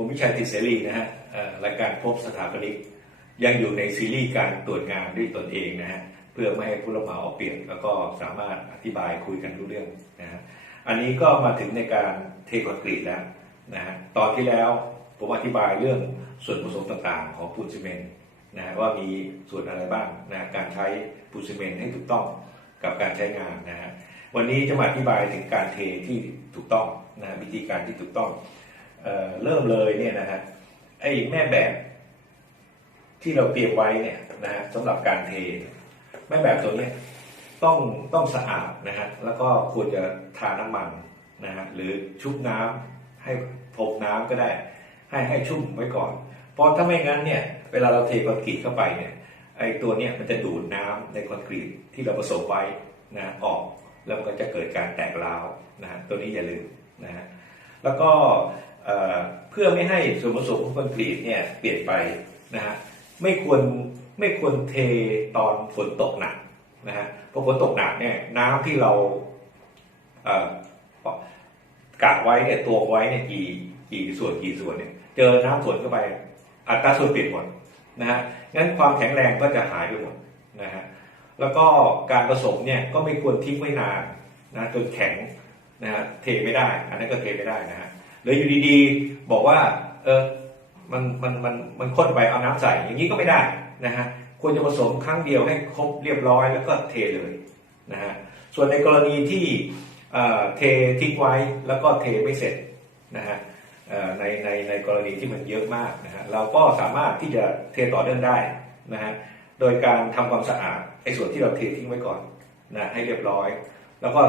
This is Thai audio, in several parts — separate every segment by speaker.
Speaker 1: ผมวิชัยติเสรีนะฮะรายการพบสถาปนิกยังอยู่ในซีรีส์การตรวจงานด้วยตนเองนะฮะเพื่อไม่ให้ผู้รับเหมาเอาเปรียบแล้วก็สามารถอธิบายคุยกันรู้เรื่องนะฮะอันนี้ก็มาถึงในการเทคอนกรีตแล้วนะฮะตอนที่แล้วผมอธิบายเรื่องส่วนผสมต่างๆ ของปูนซีเมนต์นะฮะว่ามีส่วนอะไรบ้างนะการใช้ปูนซีเมนต์ให้ถูกต้องกับการใช้งานนะฮะวันนี้จะมาอธิบายถึงการเทที่ถูกต้องนะวิธีการที่ถูกต้อง เเริ่มเลยเนี่ยนะฮะไอ้แม่แบบที่เราเตรียมไว้เนี่ยนะฮะสำหรับการเท แม่แบบตัวนี้ต้องต้องสะอาดนะฮะแล้วก็ควรจะทาน้ำมันนะฮะหรือชุบน้ำให้พรมน้ำก็ได้ ให้ให้ชุ่มไว้ก่อน เพราะถ้าไม่งั้นเนี่ยเวลาเราเทคอนกรีตเข้าไปเนี่ยไอ้ตัวเนี้ยมันจะดูดน้ำในคอนกรีตที่เราผสมไว้นะออกแล้วมันก็จะเกิดการแตกร้าวนะตัวนี้อย่าลืมนะฮะแล้วก็ เพื่อไม่ให้ส่วนผสมของคอนกรีตเนี่ยเปลี่ยนไปนะฮะไม่ควรไม่ควรเทตอนฝนตกหนักนะฮะเพราะฝนตกหนักเนี่ยน้ำที่เราเอ่อกไว้เนี่ยตัวไว้เนี่ยกี่กี่ส่วนกี่ส่วนเนี่ยเจอน้ำฝนเข้าไปอัตราส่วนเปลี่ยนหมดนะฮะงั้นความแข็งแรงก็จะหายไปหมดนะฮะแล้วก็การผสมเนี่ยก็ไม่ควรทิ้งไว้นานนะจนแข็งนะฮะเทไม่ได้ อันนั้นก็เทไม่ได้นะฮะ รืออยู่ดีๆ บอกว่า เออมันมันมันมันข้นไปเอาน้ำใส่อย่างนี้ก็ไม่ได้นะฮะควรจะผสมครั้งเดียวให้ครบเรียบร้อยแล้วก็เทเลยนะฮะส่วนในกรณีที่เอ่อเททิ้งไว้แล้วก็เทไม่เสร็จนะฮะเอ่อในในในกรณีที่มันเยอะมากนะฮะเราก็สามารถที่จะเทต่อเนื่องได้นะฮะโดยการทำความสะอาดไอ้ส่วนที่เราเททิ้งไว้ก่อนนะให้เรียบร้อย แล้วก็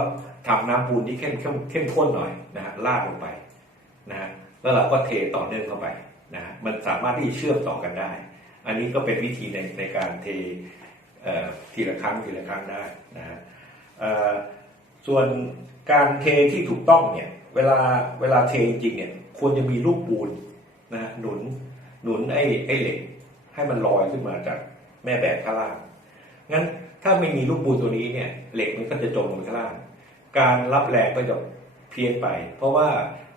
Speaker 1: ทำน้ำปูนที่เข้มเข้มเข้มข้นหน่อยนะฮะราดลงไป นะแล้วเราก็เทต่อเนื่องเข้าไปนะฮะมันสามารถที่เชื่อมต่อกันได้ อันนี้ก็เป็นวิธีในในการเทเอ่อทีละครั้งทีละครั้งได้นะฮะส่วนการเทที่ถูกต้องเนี่ยเวลาเวลาเทจริงเนี่ยควรจะมีลูกปูนนะฮะหนุนหนุนไอ้ไอ้เหล็กให้มันลอยขึ้นมาจากแม่แบบข้างล่างงั้นถ้าไม่มีลูกปูนตัวนี้เนี่ยเหล็กมันก็จะจมลงข้างล่าง การรับแรงก็จะ เพี้ยนไป เพราะว่า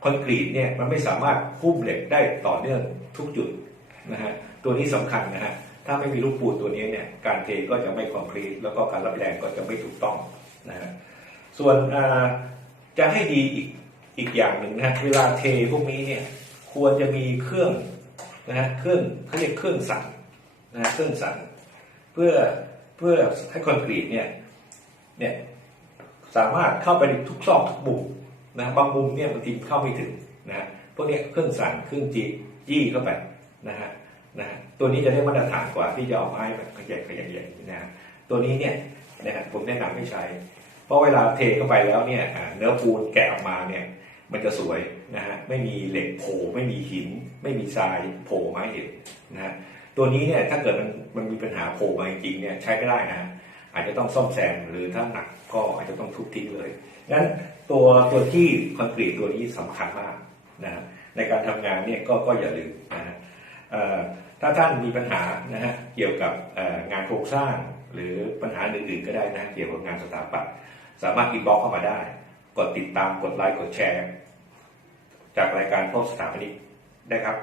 Speaker 1: คอนกรีตเนี่ยมันไม่สามารถหุ้มเหล็กได้ต่อเนื่องทุกจุดนะฮะตัวนี้สำคัญนะฮะถ้าไม่มีลูกปูนตัวนี้เนี่ยการเทก็จะไม่คอมพลีทแล้วก็การรับแรงก็จะไม่ถูกต้องนะฮะส่วนจะให้ดีอีกอีกอย่างหนึ่งนะฮะเวลาเทพวกนี้เนี่ยควรจะมีเครื่องนะฮะเครื่องเขาเรียกเครื่องสั่นนะฮะเครื่องสั่นเพื่อเพื่อให้คอนกรีตเนี่ยเนี่ยสามารถเข้าไปในทุกซอกทุกมุม นะบางมุมเนี่ยบางทีเข้าไม่ถึงนะฮะพวกนี้เครื่องสั่นเครื่องจีจี้เข้าไปนะฮะนะฮะตัวนี้จะได้มาตรฐานกว่าที่จะเอาไม้แบบขยันขยันใหญ่นะฮะตัวนี้เนี่ยนะฮะผมแนะนำให้ใช้ เพราะเวลาเทเข้าไปแล้วเนี่ยเนื้อปูนแกะออกมาเนี่ยมันจะสวยนะฮะไม่มีเหล็กโผล่ไม่มีหิน ไม่มีทรายโผล่มาให้เห็นนะฮะตัวนี้เนี่ยถ้าเกิดมันมันมีปัญหาโผล่มาจริงเนี่ยใช้ไม่ได้นะฮะ อาจจะต้องซ่อมแซมหรือถ้าหนักก็อาจจะต้องทุบทิ้งเลยงั้นตัวตัวที่คอนกรีตตัวนี้สำคัญมากนะในการทำงานเนี่ยก็ก็อย่าลืมนะฮะถ้าท่านมีปัญหานะฮะเกี่ยวกับงานโครงสร้าง หรือปัญหาอื่นๆก็ได้นะเกี่ยวกับงานสถาปัตย์สามารถอินบ็อกเข้ามาได้ กดติดตามกดไลค์กดแชร์ จากรายการพบสถาปนิกได้ครับ